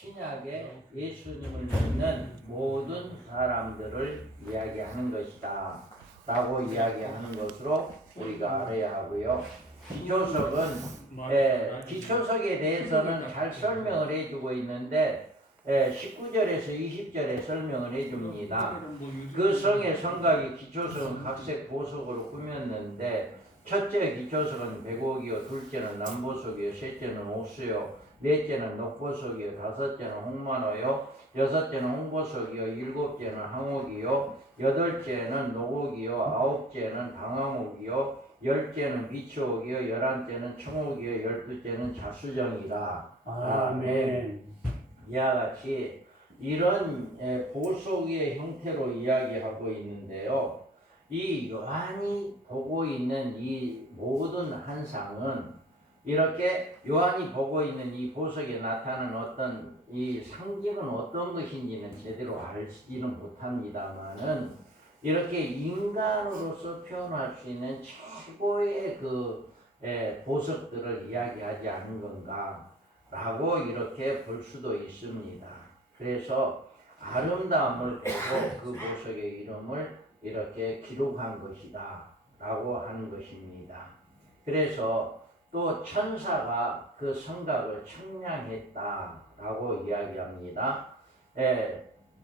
신약에 예수님을 믿는 모든 사람들을 이야기하는 것이다 라고 이야기하는 것으로 우리가 알아야 하고요. 기초석에 대해서는 잘 설명을 해주고 있는데 19절에서 20절에 설명을 해줍니다. 그 성의 성곽이 기초석은 각색 보석으로 꾸몄는데 첫째 기초석은 백옥이요, 둘째는 남보석이요, 셋째는 옥수요, 넷째는 녹보석이요, 다섯째는 홍만호요, 여섯째는 홍보석이요, 일곱째는 항옥이요, 여덟째는 녹옥이요, 아홉째는 방암옥이요, 열째는 비추옥이요, 열한째는 청옥이요, 열두째는 자수정이다. 아멘. 이와 같이 이런 보석의 형태로 이야기하고 있는데요. 이 요한이 보고 있는 이 모든 한상은 이렇게 요한이 보고 있는 이 보석에 나타나는 어떤 이 상징은 어떤 것인지는 제대로 알지는 못합니다만은 이렇게 인간으로서 표현할 수 있는 최고의 그 보석들을 이야기하지 않은 건가라고 이렇게 볼 수도 있습니다. 그래서 아름다움을 보고 그 보석의 이름을 이렇게 기록한 것이다 라고 하는 것입니다. 그래서 또 천사가 그 성곽을 청량했다 라고 이야기합니다.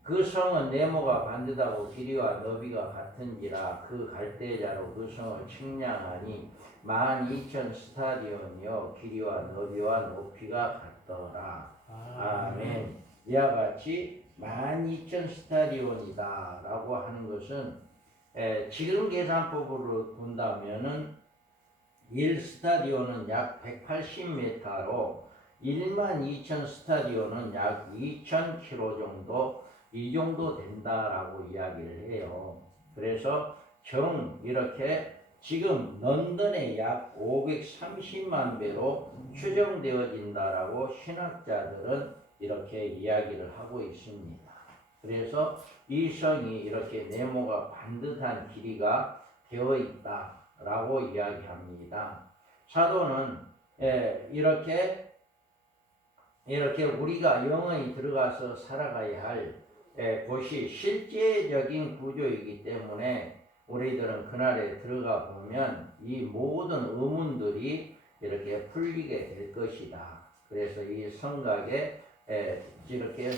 그 성은 네모가 반듯하고 길이와 너비가 같은지라 그 갈대자로 그 성을 측량하니 12,000 스타디온이요 길이와 너비와 높이가 같더라. 아멘. 이와 같이 12,000 스타디온이다 라고 하는 것은 지금 계산법으로 본다면은 1스타디온은 약 180m로 12,000 스타디온은 약 2,000km 정도 이 정도 된다라고 이야기를 해요. 그래서 이렇게 지금 런던의 약 530만 배로 추정되어진다라고 신학자들은 이렇게 이야기를 하고 있습니다. 그래서 이 성이 이렇게 네모가 반듯한 길이가 되어 있다라고 이야기합니다. 사도는 이렇게 우리가 영원히 들어가서 살아가야 할 곳이 실제적인 구조이기 때문에 우리들은 그날에 들어가 보면 이 모든 의문들이 이렇게 풀리게 될 것이다. 그래서 이 성곽에 이렇게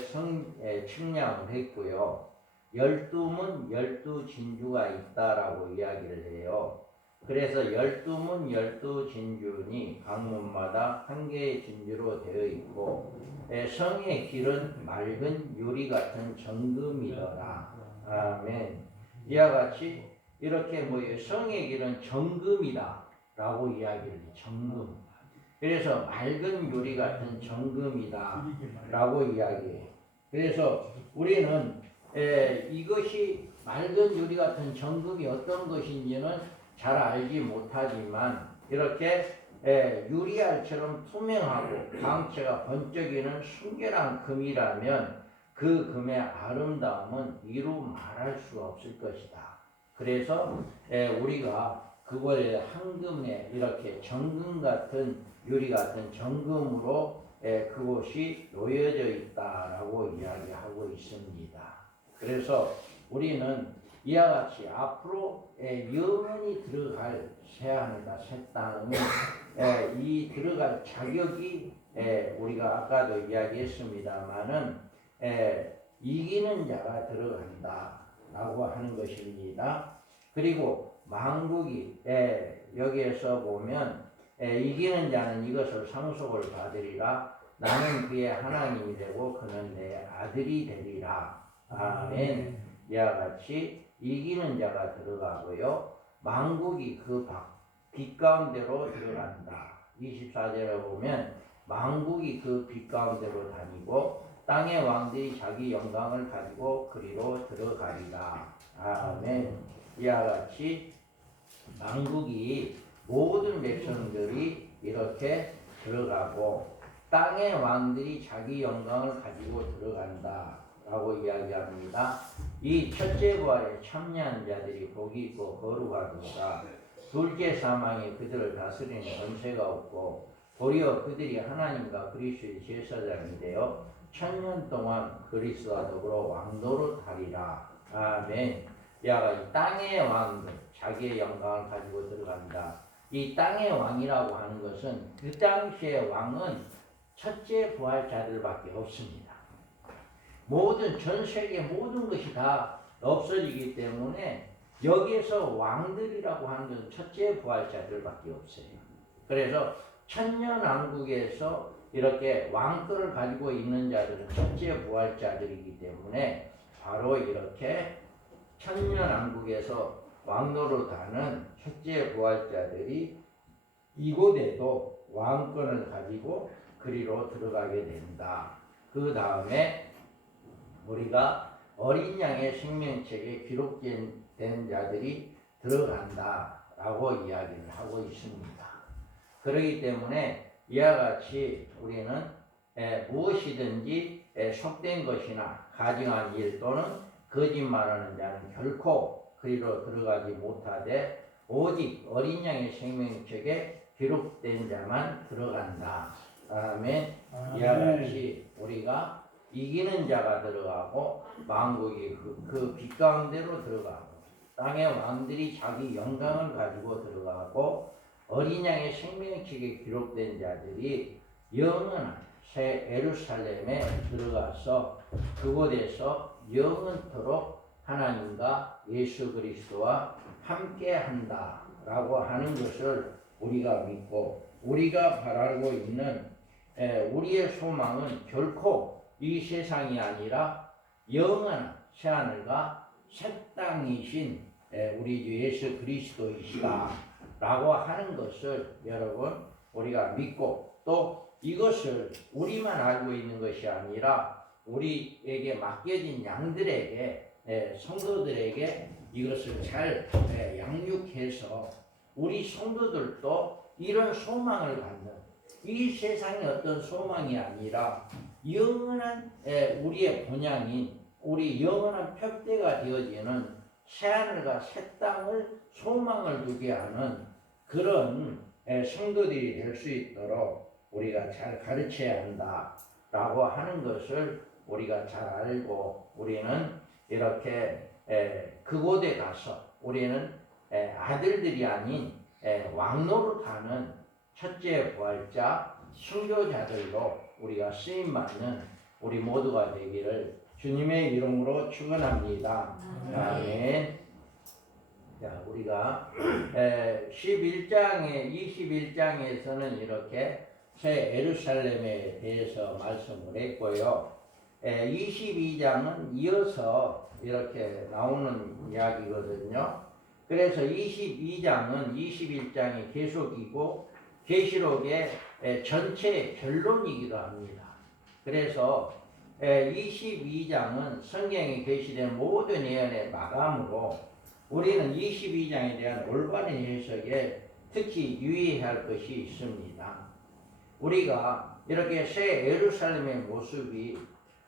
측량을 했고요. 12문 12진주가 있다라고 이야기를 해요. 그래서 12문 12진주니 각 문마다 한 개의 진주로 되어 있고 성의 길은 맑은 유리 같은 정금이더라. 아멘. 이와 같이 이렇게 성의 길은 정금이다 라고 이야기를 해요. 정금. 그래서 맑은 유리 같은 정금이다 라고 이야기해요. 그래서 우리는 이것이 맑은 유리 같은 정금이 어떤 것인지는 잘 알지 못하지만 이렇게 유리알처럼 투명하고 광채가 번쩍이는 순결한 금이라면 그 금의 아름다움은 이루 말할 수가 없을 것이다. 그래서 우리가 그걸 황금에 이렇게 정금 같은 유리 같은 정금으로 그곳이 놓여져 있다라고 이야기하고 있습니다. 그래서 우리는 이와 같이 앞으로 영원히 들어갈 새하늘과 새 땅은 이 들어갈 자격이 우리가 아까도 이야기했습니다마는 이기는 자가 들어간다라고 하는 것입니다. 그리고 만국이 여기에서 보면 이기는 자는 이것을 상속을 받으리라. 나는 그의 하나님이 되고 그는 내 아들이 되리라. 아멘. 이와 같이 이기는 자가 들어가고요. 만국이 그 빛 가운데로 들어간다. 24절에 보면 만국이 그 빛 가운데로 다니고 땅의 왕들이 자기 영광을 가지고 그리로 들어가리라. 아멘. 이와 같이 만국이 모든 백성들이 이렇게 들어가고 땅의 왕들이 자기 영광을 가지고 들어간다 라고 이야기합니다. 이 첫째 부활에 참여한 자들이 복이 있고 거룩하도다. 둘째 사망이 그들을 다스리는 권세가 없고 도리어 그들이 하나님과 그리스도의 제사장이 되어 천년 동안 그리스도와 더불어 왕노릇 하리라. 아멘. 야가 이 땅의 왕들 자기의 영광을 가지고 들어간다. 이 땅의 왕이라고 하는 것은 그 당시의 왕은 첫째 부활자들밖에 없습니다. 모든 전 세계 모든 것이 다 없어지기 때문에 여기에서 왕들이라고 하는 것은 첫째 부활자들밖에 없어요. 그래서 천년왕국에서 이렇게 왕권을 가지고 있는 자들은 첫째 부활자들이기 때문에 바로 이렇게 천년왕국에서 왕노릇하는 첫째 부활자들이 이곳에도 왕권을 가지고 그리로 들어가게 된다. 그 다음에 우리가 어린 양의 생명책에 기록된 자들이 들어간다라고 이야기를 하고 있습니다. 그렇기 때문에 이와 같이 우리는 무엇이든지 속된 것이나 가증한 일 또는 거짓말하는 자는 결코 그리로 들어가지 못하되 오직 어린 양의 생명책에 기록된 자만 들어간다. 다음에 이와 같이 우리가 이기는 자가 들어가고 왕국이 그 빛 가운데로 들어가고 땅의 왕들이 자기 영광을 가지고 들어가고 어린 양의 생명책에 기록된 자들이 영원한 새 예루살렘에 들어가서 그곳에서 영원토록 하나님과 예수 그리스도와 함께 한다라고 하는 것을 우리가 믿고 우리가 바라고 있는 우리의 소망은 결코 이 세상이 아니라 영원한 새하늘과 새 땅이신 우리 주 예수 그리스도이시다 라고 하는 것을 여러분 우리가 믿고 또 이것을 우리만 알고 있는 것이 아니라 우리에게 맡겨진 양들에게 성도들에게 이것을 잘 양육해서 우리 성도들도 이런 소망을 갖는 이 세상의 어떤 소망이 아니라 영원한 우리의 본향인 우리 영원한 표대가 되어지는 새하늘과 새 땅을 소망을 두게 하는 그런 성도들이 될 수 있도록 우리가 잘 가르쳐야 한다라고 하는 것을 우리가 잘 알고 우리는 이렇게 그곳에 가서 우리는 아들들이 아닌 왕노릇하는 첫째 부활자 순교자들로 우리가 쓰임받는 우리 모두가 되기를 주님의 이름으로 축원합니다. 아멘. 자, 우리가 21장에서는 이렇게 새 예루살렘에 대해서 말씀을 했고요. 22장은 이어서 이렇게 나오는 이야기거든요. 그래서 22장은 21장이 계속이고 계시록의 전체 결론이기도 합니다. 그래서 22장은 성경에 계시된 모든 예언의 마감으로 우리는 22장에 대한 올바른 해석에 특히 유의해야 할 것이 있습니다. 우리가 이렇게 새 예루살렘의 모습이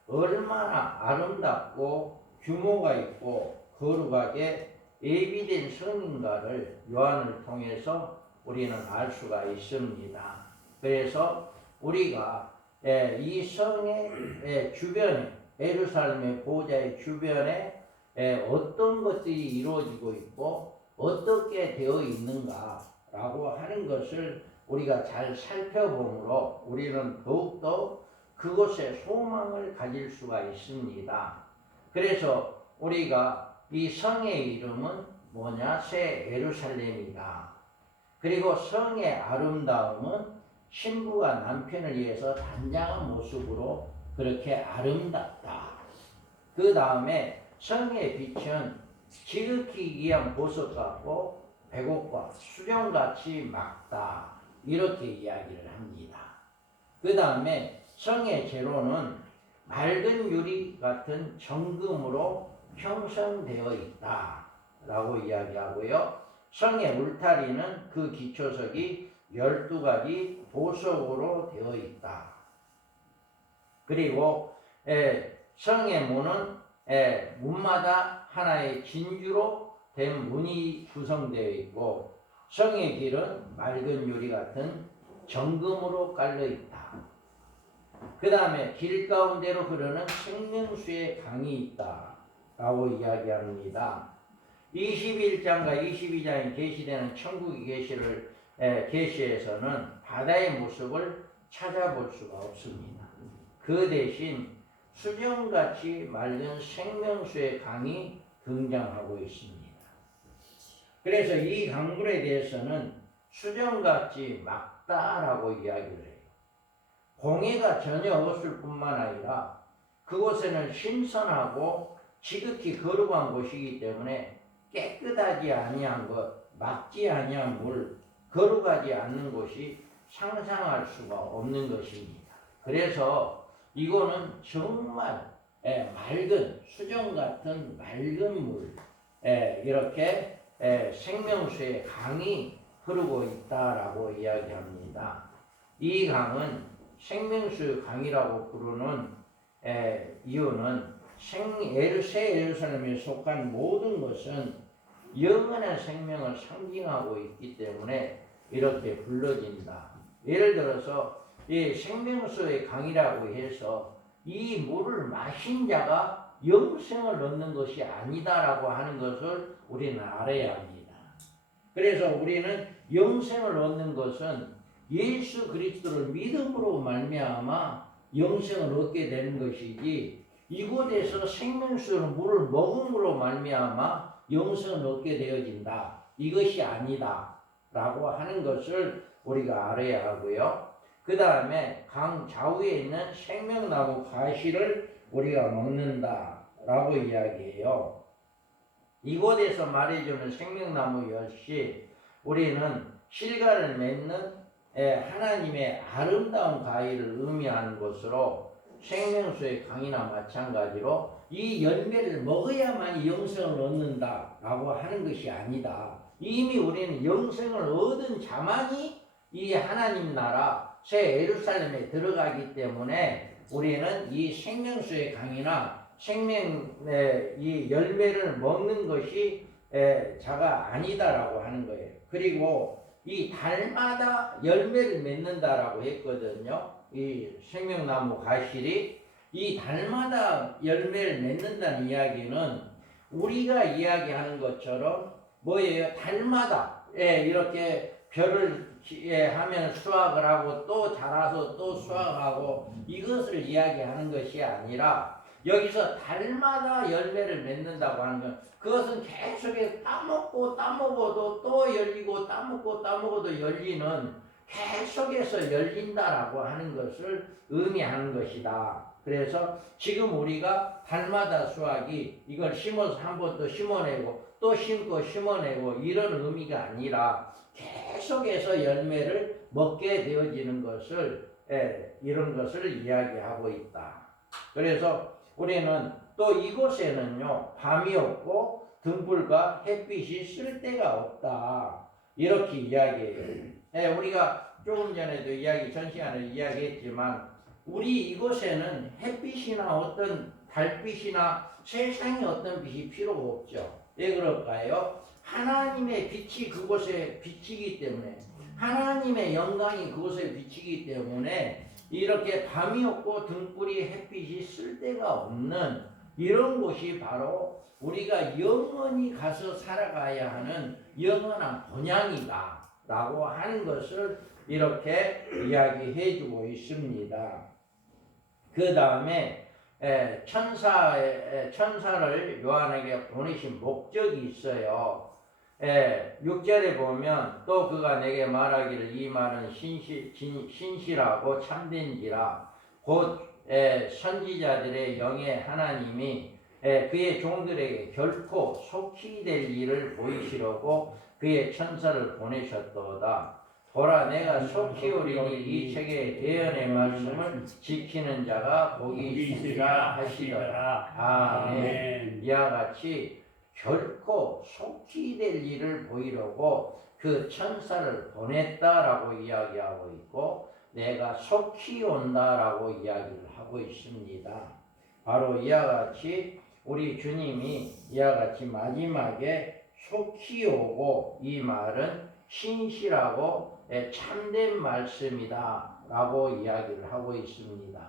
얼마나 아름답고 규모가 있고 거룩하게 예비된 성인가를 요한을 통해서 우리는 알 수가 있습니다. 그래서 우리가 이 성의 주변에 예루살렘의 보좌의 주변에 어떤 것들이 이루어지고 있고 어떻게 되어 있는가라고 하는 것을 우리가 잘 살펴보므로 우리는 더욱더 그곳에 소망을 가질 수가 있습니다. 그래서 우리가 이 성의 이름은 뭐냐? 새 예루살렘이다. 그리고 성의 아름다움은 신부가 남편을 위해서 단장한 모습으로 그렇게 아름답다. 그 다음에 성의 빛은 지극히 귀한 보석 같고 백옥과 수정같이 맑다. 이렇게 이야기를 합니다. 그 다음에 성의 제로는 맑은 유리 같은 정금으로 형성되어 있다 라고 이야기하고요. 성의 울타리는 그 기초석이 12가지 보석으로 되어 있다. 그리고 성의 문은 문마다 하나의 진주로 된 문이 구성되어 있고 성의 길은 맑은 유리 같은 정금으로 깔려 있다. 그 다음에 길 가운데로 흐르는 생명수의 강이 있다 라고 이야기합니다. 21장과 22장에 계시되는 천국의 계시에서는 바다의 모습을 찾아볼 수가 없습니다. 그 대신 수정같이 맑은 생명수의 강이 등장하고 있습니다. 그래서 이 강물에 대해서는 수정같이 맑다라고 이야기를 해요. 공해가 전혀 없을 뿐만 아니라 그곳에는 신선하고 지극히 거룩한 곳이기 때문에 깨끗하지 아니한 것, 맑지 아니한 물, 거룩하지 않는 곳이 상상할 수가 없는 것입니다. 그래서 이거는 정말 맑은 수정 같은 맑은 물, 이렇게 생명수의 강이 흐르고 있다라고 이야기합니다. 이 강은 생명수 강이라고 부르는 이유는 새 예루살렘에 속한 모든 것은 영원한 생명을 상징하고 있기 때문에 이렇게 불러진다. 예를 들어서 이 생명수의 강이라고 해서 이 물을 마신 자가 영생을 얻는 것이 아니다라고 하는 것을 우리는 알아야 합니다. 그래서 우리는 영생을 얻는 것은 예수 그리스도를 믿음으로 말미암아 영생을 얻게 되는 것이지, 이곳에서 생명수의 물을 먹음으로 말미암아 영생을 얻게 되어진다, 이것이 아니다 라고 하는 것을 우리가 알아야 하고요. 그 다음에 강 좌우에 있는 생명나무 가시를 우리가 먹는다 라고 이야기해요. 이곳에서 말해주는 생명나무 역시 우리는 실과를 맺는 하나님의 아름다운 가위를 의미하는 것으로, 생명수의 강이나 마찬가지로 이 열매를 먹어야만 영생을 얻는다 라고 하는 것이 아니다. 이미 우리는 영생을 얻은 자만이 이 하나님 나라 새 예루살렘에 들어가기 때문에 우리는 이 생명수의 강이나 이 열매를 먹는 것이 자가 아니다라고 하는 거예요. 그리고 이 달마다 열매를 맺는다라고 했거든요. 이 생명나무 가실이 이 달마다 열매를 맺는다는 이야기는 우리가 이야기하는 것처럼 뭐예요? 달마다 이렇게 별을 하면 수확을 하고 또 자라서 또 수확하고 이것을 이야기하는 것이 아니라, 여기서 달마다 열매를 맺는다고 하는 건 그것은 계속해서 따먹어도 또 열리고 따먹어도 열리는, 계속해서 열린다라고 하는 것을 의미하는 것이다. 그래서 지금 우리가 달마다 수확이 이걸 심어서 한 번 또 심어내고 또 심고 심어내고 이런 의미가 아니라 계속해서 열매를 먹게 되어지는 것을, 이런 것을 이야기하고 있다. 그래서 우리는 또 이곳에는요, 밤이 없고 등불과 햇빛이 쓸 데가 없다, 이렇게 이야기해요. 우리가 조금 전에도 전 시간에 이야기했지만, 우리 이곳에는 햇빛이나 어떤 달빛이나 세상의 어떤 빛이 필요가 없죠. 왜 그럴까요? 하나님의 빛이 그곳에 비치기 때문에, 하나님의 영광이 그곳에 비치기 때문에 이렇게 밤이 없고 등불이 햇빛이 쓸 데가 없는 이런 곳이 바로 우리가 영원히 가서 살아가야 하는 영원한 본향이다 라고 하는 것을 이렇게 이야기해 주고 있습니다. 그 다음에 천사를 요한에게 보내신 목적이 있어요. 6절에 보면 또 그가 내게 말하기를 이 말은 신실하고 참된지라 곧 선지자들의 영의 하나님이 그의 종들에게 결코 속히 될 일을 보이시려고 그의 천사를 보내셨도다. 보라, 내가 속히 오리니 이 책의 예언의 말씀을 지키는 자가 복이 있으리라 하시더라. 아멘. 이와 같이 결코 속히 될 일을 보이려고 그 천사를 보냈다라고 이야기하고 있고, 내가 속히 온다라고 이야기를 하고 있습니다. 바로 이와 같이 우리 주님이 이와 같이 마지막에 속히 오고, 이 말은 신실하고 참된 말씀이다 라고 이야기를 하고 있습니다.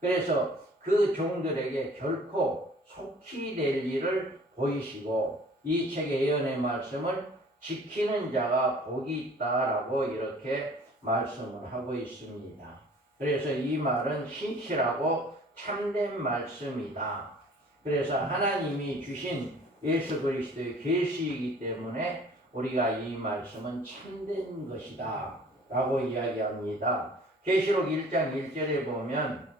그래서 그 종들에게 결코 속히 될 일을 보이시고 이 책의 예언의 말씀을 지키는 자가 복이 있다라고 이렇게 말씀을 하고 있습니다. 그래서 이 말은 신실하고 참된 말씀이다. 그래서 하나님이 주신 예수 그리스도의 계시이기 때문에 우리가 이 말씀은 참된 것이다 라고 이야기합니다. 계시록 1장 1절에 보면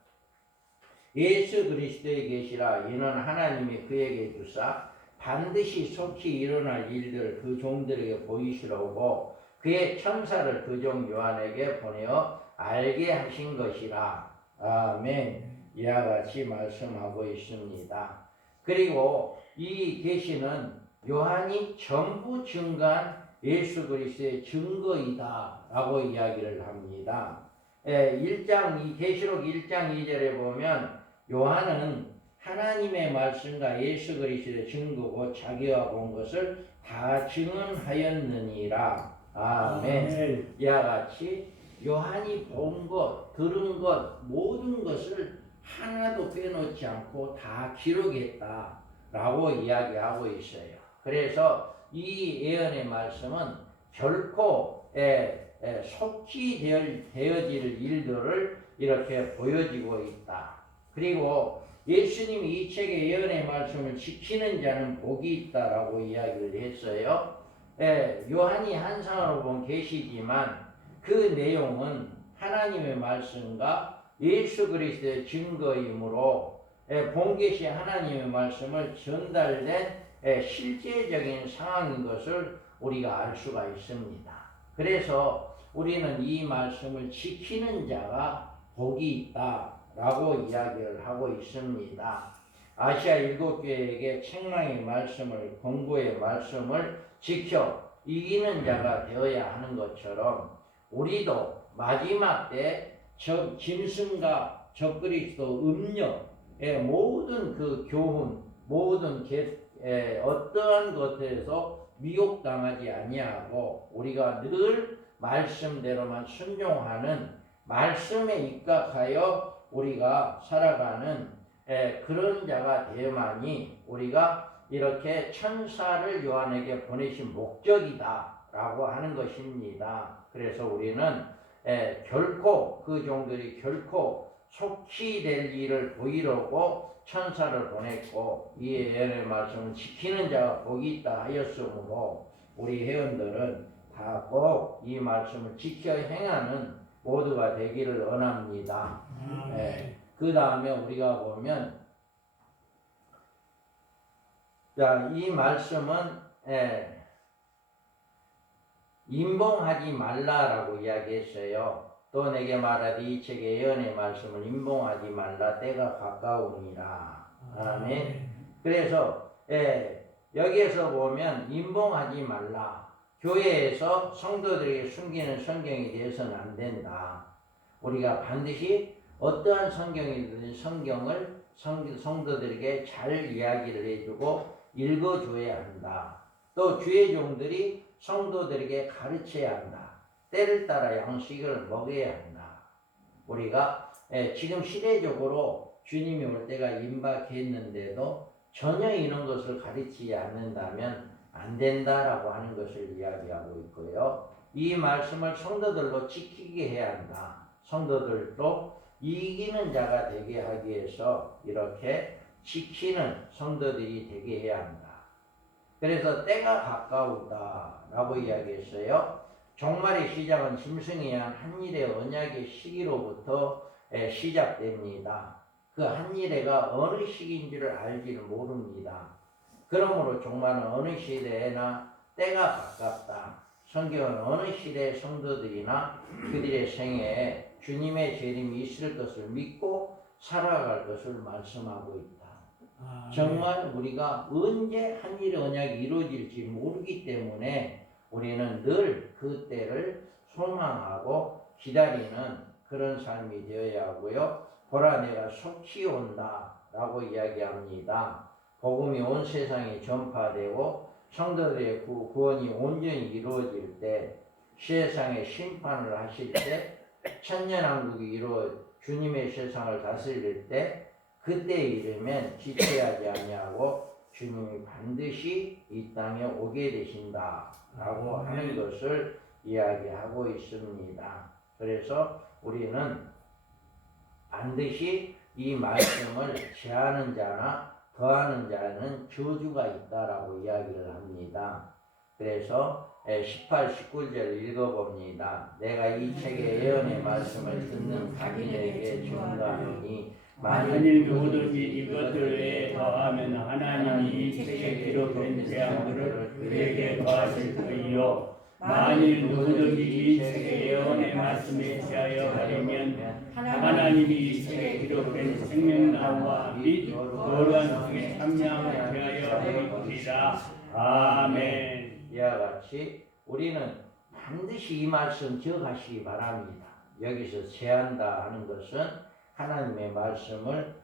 예수 그리스도의 계시라 이는 하나님이 그에게 주사 반드시 속히 일어날 일들 그 종들에게 보이시려고 그의 천사를 그 종 요한에게 보내어 알게 하신 것이라. 아멘. 이와 같이 말씀하고 있습니다. 그리고 이 계시는 요한이 전부 증거한 예수 그리스도의 증거이다 라고 이야기를 합니다. 1장, 계시록 1장 2절에 보면 요한은 하나님의 말씀과 예수 그리스도의 증거고 자기가 본 것을 다 증언하였느니라. 아멘. 이와 같이 요한이 본 것, 들은 것, 모든 것을 하나도 빼놓지 않고 다 기록했다 라고 이야기하고 있어요. 그래서 이 예언의 말씀은 결코 속히 되어질 일들을 이렇게 보여지고 있다. 그리고 예수님이 이 책의 예언의 말씀을 지키는 자는 복이 있다라고 이야기를 했어요. 요한이 한상으로 본 계시지만 그 내용은 하나님의 말씀과 예수 그리스도의 증거이므로 본 계시 하나님의 말씀을 전달된 실제적인 상황인 것을 우리가 알 수가 있습니다. 그래서 우리는 이 말씀을 지키는 자가 복이 있다라고 이야기를 하고 있습니다. 아시아 7교회에게 책망의 말씀을, 권고의 말씀을 지켜 이기는 자가 되어야 하는 것처럼 우리도 마지막 때 짐승과 적그리스도 음력의 모든 그 교훈, 모든 어떠한 것에서 미혹당하지 아니하고 우리가 늘 말씀대로만 순종하는 말씀에 입각하여 우리가 살아가는 그런 자가 되어야만이 우리가 이렇게 천사를 요한에게 보내신 목적이다 라고 하는 것입니다. 그래서 우리는 결코 그 종들이 결코 속히 될 일을 보이려고 천사를 보냈고 이 예언의 말씀을 지키는 자가 복이 있다 하였으므로 우리 회원들은 다 꼭 이 말씀을 지켜 행하는 모두가 되기를 원합니다. 그 다음에 우리가 보면 이 말씀은 임봉하지 말라라고 이야기했어요. 또 내게 말하되 이 책의 예언의 말씀을 임봉하지 말라 때가 가까우니라. 아멘. 그래서 여기에서 보면 임봉하지 말라. 교회에서 성도들에게 숨기는 성경이 되어서는 안 된다. 우리가 반드시 어떠한 성경이든 성경을 성도들에게 잘 이야기를 해주고 읽어줘야 한다. 또 주의 종들이 성도들에게 가르쳐야 한다. 때를 따라 양식을 먹여야 한다. 우리가 지금 시대적으로 주님이 올 때가 임박했는데도 전혀 이런 것을 가르치지 않는다면 안 된다라고 하는 것을 이야기하고 있고요. 이 말씀을 성도들로 지키게 해야 한다. 성도들도 이기는 자가 되게 하기 위해서 이렇게 지키는 성도들이 되게 해야 한다. 그래서 때가 가까우다라고 이야기했어요. 종말의 시작은 짐승에 의한 한 일의 언약의 시기로부터 시작됩니다. 그 한 일회가 어느 시기인지를 알지를 모릅니다. 그러므로 종말은 어느 시대에나 때가 가깝다. 성경은 어느 시대의 성도들이나 그들의 생애에 주님의 재림이 있을 것을 믿고 살아갈 것을 말씀하고 있다. 정말 우리가 언제 한 일의 언약이 이루어질지 모르기 때문에 우리는 늘 그 때를 소망하고 기다리는 그런 삶이 되어야 하고요. 보라 내가 속히 온다 라고 이야기합니다. 복음이 온 세상에 전파되고 성도들의 구원이 온전히 이루어질 때 세상에 심판을 하실 때 천년왕국이 이루어 주님의 세상을 다스릴 때 그때 이르면 지체하지 아니하고 주님이 반드시 이 땅에 오게 되신다라고 하는 것을 이야기하고 있습니다. 그래서 우리는 반드시 이 말씀을 제하는 자나 더하는 자는 저주가 있다라고 이야기를 합니다. 그래서 18, 19절 읽어봅니다. 내가 이 책의 예언의 말씀을 듣는 자기에게 증거하노니 만일 누구든지 이것들에 더하면 하나님이 이 책에 기록된 재앙들을 그에게 더하실 터이요 만일 누구든지 이 책의 예언의 말씀에 대하여 가리면 하나님이 이 책에 기록된 생명나무와 및 거룩한 중에 참여함에 대하여 하리라. 아멘. 이와 같이 우리는 반드시 이 말씀 기억하시기 바랍니다. 여기서 제한다 하는 것은 하나님의 말씀을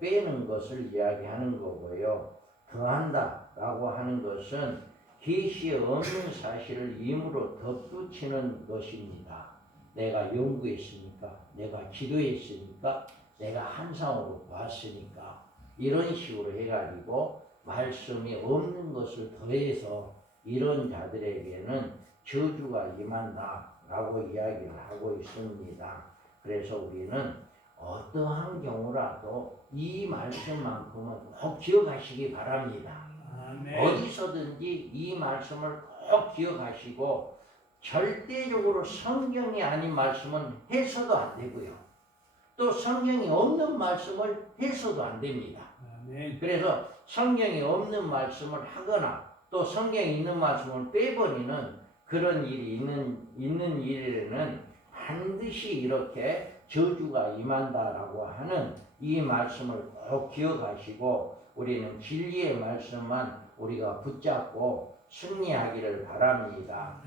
빼는 것을 이야기하는 거고요. 더한다 라고 하는 것은 계시 없는 사실을 임으로 덧붙이는 것입니다. 내가 연구했으니까, 내가 기도했으니까, 내가 한상으로 봤으니까 이런 식으로 해가지고 말씀이 없는 것을 더해서 이런 자들에게는 저주가 임한다 라고 이야기를 하고 있습니다. 그래서 우리는 어떠한 경우라도 이 말씀만큼은 꼭 기억하시기 바랍니다. 아멘. 어디서든지 이 말씀을 꼭 기억하시고 절대적으로 성경이 아닌 말씀은 해서도 안 되고요. 또 성경이 없는 말씀을 해서도 안 됩니다. 아멘. 그래서 성경이 없는 말씀을 하거나 또 성경이 있는 말씀을 빼버리는 그런 일이 있는 일에는 반드시 이렇게 저주가 임한다라고 하는 이 말씀을 꼭 기억하시고 우리는 진리의 말씀만 우리가 붙잡고 승리하기를 바랍니다.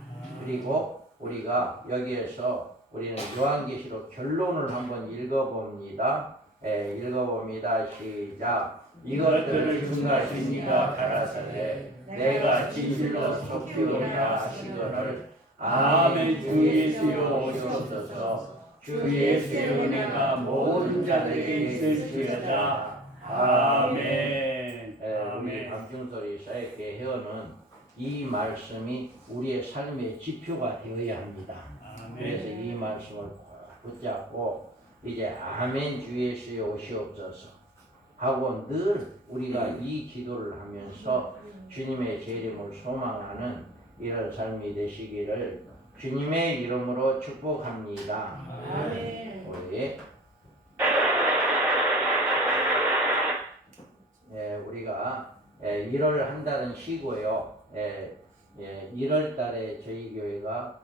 그리고 우리가 여기에서 우리는 요한계시록 결론을 한번 읽어봅니다. 읽어봅니다. 시작. 이것들을 증거하신 이가 가라사대 내가 진실로 속히오리라 하시거늘 아멘. 주 예수여 오시옵소서. 주 예수의 은혜가 모든 자들에게 있을지어다. 아멘. 우리 감중소리 사역회 회원은 이 말씀이 우리의 삶의 지표가 되어야 합니다. 그래서 이 말씀을 붙잡고 이제 아멘 주 예수에 오시옵소서 하고 늘 우리가 이 기도를 하면서 주님의 재림을 소망하는 이런 삶이 되시기를 주님의 이름으로 축복합니다. 아멘. 우리 우리가 1월 한 달은 쉬고요. 1월 달에 저희 교회가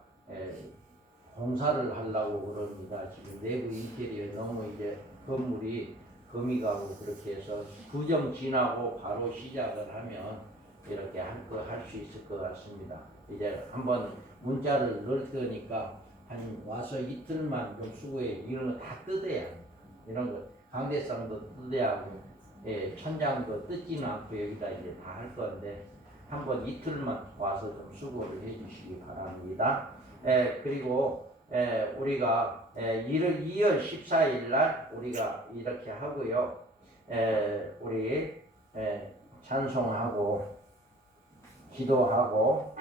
공사를 하려고 그럽니다. 지금 내부 인테리어 너무 이제 건물이 금이 가고 그렇게 해서 구정 지나고 바로 시작을 하면 이렇게 할 수 있을 것 같습니다. 이제 한번 문자를 넣을 거니까 한 와서 이틀만 좀 수고해. 이런 거 다 뜯어야 합니다. 이런 거 강대상도 뜯어야 하고 천장도 뜯지는 않고 여기다 이제 다 할 건데 한번 이틀만 와서 좀 수고를 해주시기 바랍니다. 그리고 우리가 2월 14일 날 우리가 이렇게 하고요. 우리 찬송하고 기도하고